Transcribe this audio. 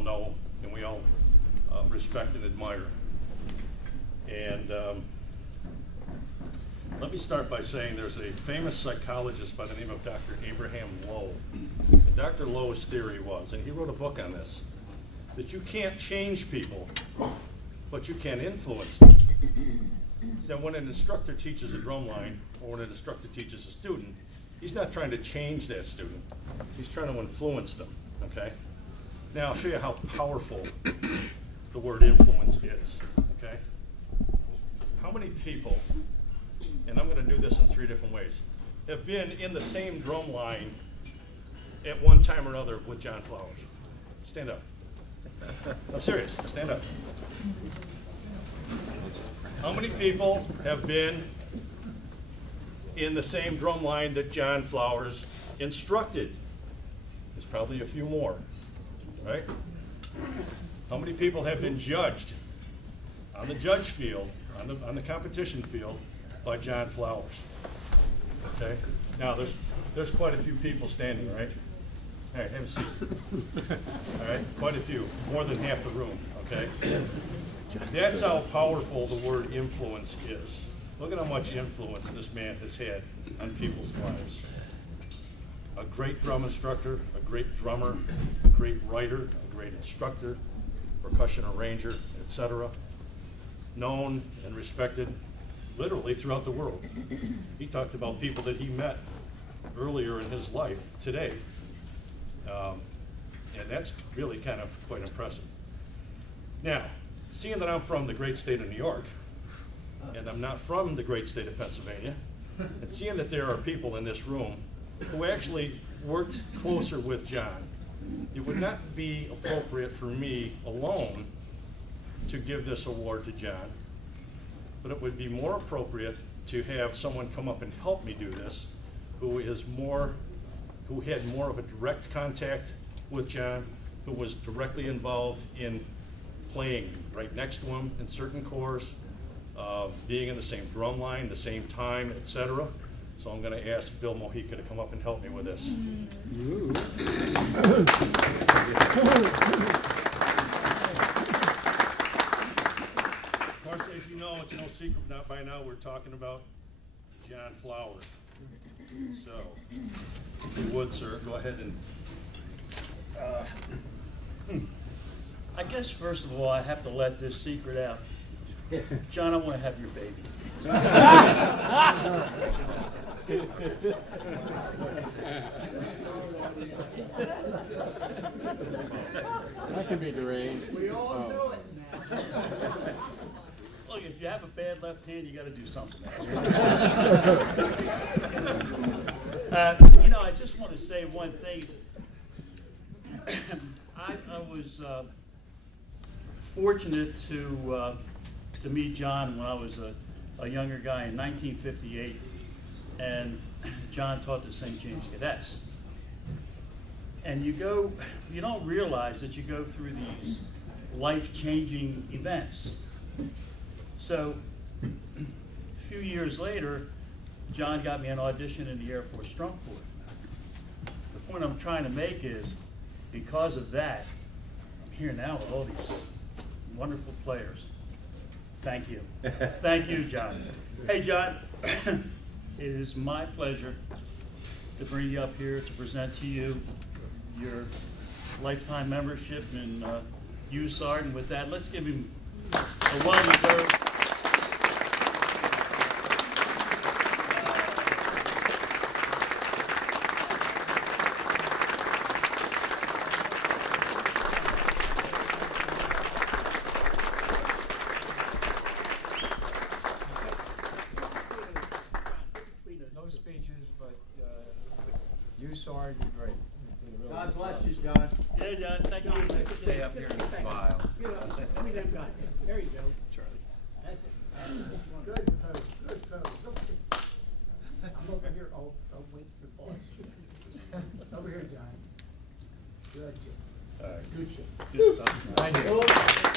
all know and we all respect and admire. And let me start by saying there's a famous psychologist by the name of Dr. Abraham Lowe. And Dr. Lowe's theory was, and he wrote a book on this, that you can't change people, but you can influence them. So when an instructor teaches a drum line, or when an instructor teaches a student, he's not trying to change that student. He's trying to influence them, okay? Now I'll show you how powerful the word influence is, okay? How many people, and I'm going to do this in 3 different ways, have been in the same drum line at one time or another with John Flowers? Stand up. I'm serious, stand up. How many people have been in the same drum line that John Flowers instructed? There's probably a few more, right? How many people have been judged on the judge field, on the competition field, by John Flowers? Okay. Now there's quite a few people standing, right? All right, have a seat. All right, quite a few, more than half the room. Okay. That's how powerful the word influence is. Look at how much influence this man has had on people's lives. A great drum instructor, a great drummer, a great writer, a great instructor, percussion arranger, etc. Known and respected literally throughout the world. He talked about people that he met earlier in his life today. And that's really kind of quite impressive. Now, seeing that I'm from the great state of New York, and I'm not from the great state of Pennsylvania, and seeing that there are people in this room who actually worked closer with John, it would not be appropriate for me alone to give this award to John, but it would be more appropriate to have someone come up and help me do this, who had more of a direct contact with John, who was directly involved in playing right next to him in certain corps, being in the same drum line, the same time, etc. So I'm going to ask Bill Mojica to come up and help me with this. Of course, as you know, it's no secret not by now we're talking about John Flowers. So, if you would, sir, go ahead and... I guess, first of all, I have to let this secret out. John, I want to have your baby. That can be deranged. We all do it now. Look, if you have a bad left hand, you got to do something else. You know, I just want to say one thing. I was fortunate to meet John when I was a younger guy in 1958, and John taught the St. James Cadets. And you don't realize that you go through these life-changing events. So a few years later, John got me an audition in the Air Force Drum Corps. The point I'm trying to make is, because of that, I'm here now with all these wonderful players. Thank you. Thank you, John. Hey, John, it is my pleasure to bring you up here to present to you your lifetime membership in U.S.A.R.D. And with that, let's give him a well-deserved. No speeches, but U.S.A.R.D. is great. God bless you, John. Yeah, John, thank you. Stay up here and smile. You know, give me them guys. There you go. Charlie. That's it. Good pose. Good pose. I'm over here. Oh, wait for the boss. Over here, John. Good. All right. Good shit. Good stuff. Thank you.